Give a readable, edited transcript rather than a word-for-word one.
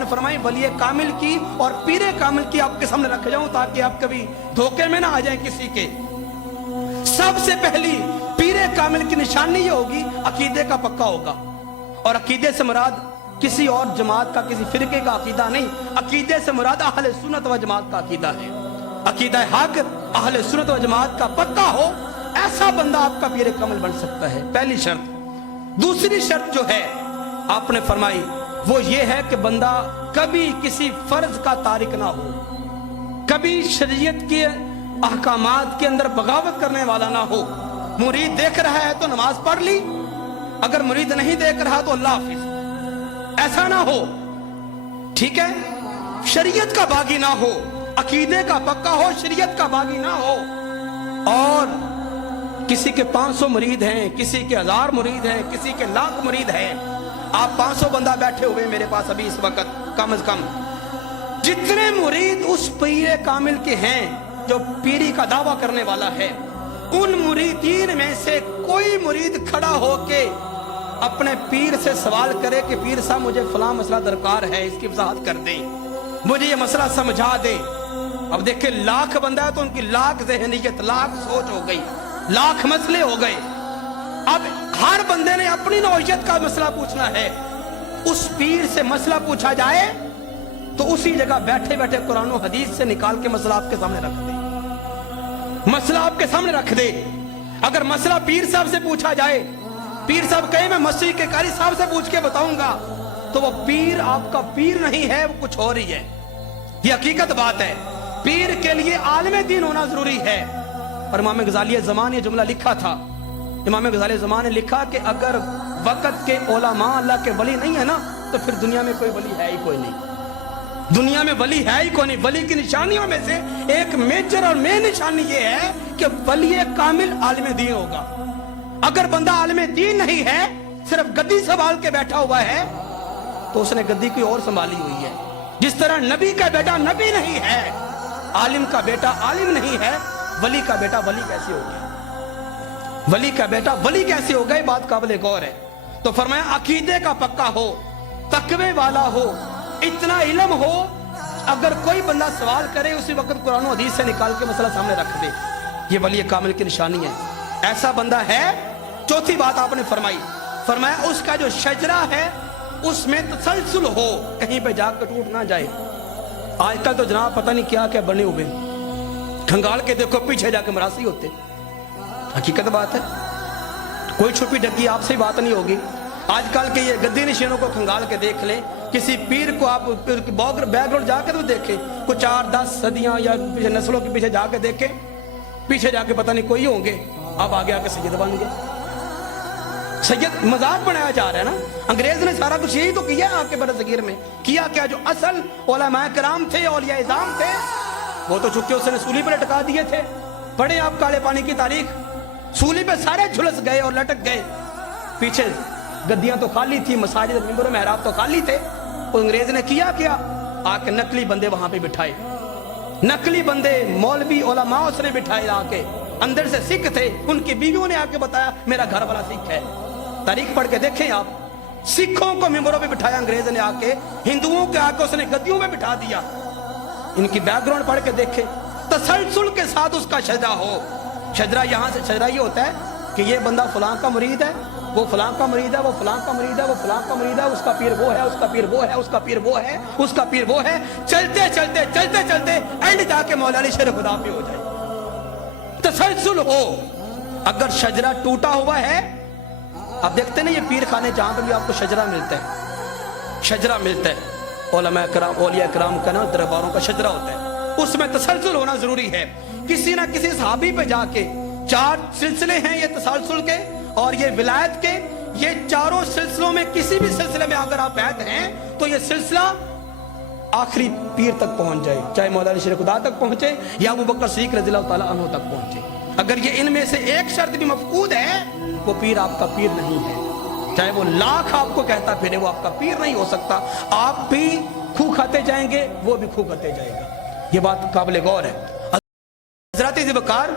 बयान फरमाई वली कामिल की और पीरे कामिल की आपके सामने रख जाऊं ताकि आप कभी धोखे में ना आ जाए किसी के। सबसे पहली पीरे कामिल की निशानी ये होगी अकीदे का पक्का होगा, और अकीदे से मुराद किसी और जमात का किसी फिरके का अकीदा नहीं, अकीदे से मुराद अहले सुन्नत व जमात का अकीदा है। अकीदा हक अहले सुन्नत व जमात का पक्का हो, ऐसा बंदा आपका पीरे कामिल बन सकता है, पहली शर्त। दूसरी शर्त जो है आपने फरमाई वो ये है कि बंदा कभी किसी फर्ज का तारिक ना हो, कभी शरीयत के अहकामात के अंदर बगावत करने वाला ना हो। मुरीद देख रहा है तो नमाज पढ़ ली, अगर मुरीद नहीं देख रहा तो अल्लाह हाफिज, ऐसा ना हो, ठीक है। शरीयत का बागी ना हो, अकीदे का पक्का हो, शरीयत का बागी ना हो। और किसी के 500 मुरीद हैं, किसी के 1000 मुरीद हैं, किसी के लाख मुरीद हैं, आप 500 बंदा बैठे हुए मेरे पास अभी इस वक्त, कम से कम जितने मुरीद उस पीरे कामिल के हैं जो पीरी का दावा करने वाला है, उन मुरीदीन में से कोई मुरीद खड़ा होके अपने पीर से सवाल करे कि पीर साहब मुझे फलां मसला दरकार है, इसकी वजाहत कर दें, मुझे ये मसला समझा दें। अब देखिए लाख बंदा है तो उनकी लाख ज़हनियत, लाख सोच हो गई, लाख मसले हो गए। अब हर बंदे ने अपनी नौइयत का मसला पूछना है। उस पीर से मसला पूछा जाए तो उसी जगह बैठे बैठे कुरान और हदीस से निकाल के मसला आपके सामने रख दे, मसला आपके सामने रख दे। अगर मसला पीर साहब से पूछा जाए, पीर साहब कहे मैं मस्जिद के कारी साहब से पूछ के बताऊंगा, तो वो पीर आपका पीर नहीं है, वो कुछ और ही है। ये हकीकत बात है। पीर के लिए आलिम दीन होना जरूरी है। और इमाम गजाली ज़मान ये जुमला लिखा था, इमाम गजाली ज़मान ने लिखा कि अगर वक़्त के उलमा अल्लाह के वली नहीं है ना, तो फिर दुनिया में कोई वली है ही कोई नहीं, दुनिया में वली है ही कोई नहीं। वली की निशानियों में से एक मेजर और मेन निशानी ये है कि वली कामिल आलिम दीन होगा। अगर बंदा आलिम दीन नहीं है, सिर्फ गद्दी संभाल के बैठा हुआ है, तो उसने गद्दी की और संभाली हुई है। जिस तरह नबी का बेटा नबी नहीं है, आलिम का बेटा आलिम नहीं है, वली का बेटा वली कैसे हो गया, वली का बेटा वली कैसे हो गए, बात काबिल गौर है। तो फरमाया अकीदे का पक्का हो, तकवे वाला हो, इतना इल्म हो, अगर कोई बंदा सवाल करे उसी वक्त कुरान और हदीस से निकाल के मसला सामने रख दे, ये वली कामिल की निशानी है। ऐसा बंदा है। चौथी बात आपने फरमाई, फरमाया उसका जो शजरा है उसमें तसलसल हो, कहीं पे जाकर टूट ना जाए। आजकल तो जनाब पता नहीं क्या क्या बने हुए, खंगाल के देखो पीछे जाके मरासी होते, हकीकत बात है। कोई छुपी ढकी आपसे बात नहीं होगी। आजकल के ये गद्दी निशानों को खंगाल के देख ले, किसी पीर को आप बैकग्राउंड जाकर तो देखे, कुछ 4-10 सदियां या पीछे नस्लों के पीछे जाके देखे, पीछे जाके पता नहीं कोई होंगे, अब आगे आके सैयद बन गए। सैयद मजाक बनाया जा रहा है ना। अंग्रेज ने सारा कुछ यही तो किया आपके बरसगीर में। किया क्या? जो असल उलमाए किराम थे, औलिया इज़ाम थे, वो तो चुके उसने सूली पर लटका दिए थे। पढ़े आप काले पानी की तारीख, सूली पे सारे झुलस गए और लटक गए। पीछे गद्दियां तो खाली थी, मसाजिद मिंबर मेहराब तो खाली थे। तो अंग्रेज ने किया क्या? आके नकली बंदे वहां पे बिठाए, नकली बंदे मौलवी उलमा उसने बिठाए आके। अंदर से सिख थे, उनकी बीवियों ने आके बताया मेरा घर वाला सिख है। तारीख पढ़ के देखें आप, सिखों को मिंबरों पे बिठाया अंग्रेज ने आके, हिंदुओं के आके उसने गद्दियों में बिठा दिया। इनकी बैकग्राउंड पढ़ के देखे, तसलसल के साथ उसका शजरा हो। शजरा यहाँ से शजरा ये होता है कि ये बंदा फलां का मुरीद है, वो फलां का मुरीद है, वो फलां का मुरीद है, वो फलां का मुरीद है, उसका पीर वो है, उसका पीर वो है, उसका पीर वो है, उसका पीर वो है। चलते चलते चलते चलते एंड जाके मौला अली शेर खुदा पे हो जाए। तसलसल हो। अगर शजरा टूटा हुआ है, आप देखते ना ये पीर खाने जहां पर भी आपको शजरा मिलता है, शजरा मिलता है, उलमा किराम औलिया किराम का ना दरबारों का शजरा होता है, उसमें तसलसल होना जरूरी है। किसी ना किसी सहाबी पे जाके 4 सिलसिले हैं ये तसलसल के और ये विलायत के, ये चारों सिलसिलों में किसी भी सिलसिले में अगर आप बैठ हैं तो ये सिलसिला आखिरी पीर तक पहुंच जाए, चाहे मौला अली शेर खुदा तक पहुंचे या अबू बकर सिद्दीक रज़ियल्लाहु ताला अन्हु तक पहुंचे। अगर ये इनमें से एक शर्त भी मफकूद है, वो पीर आपका पीर नहीं है। चाहे वो लाख आपको कहता फिरे, वो आपका पीर नहीं हो सकता। आप भी खूह खाते जाएंगे, वो भी खूह खाते जाएगा। ये बात काबिल गौर है। हज़रत ज़ुल्फ़िकार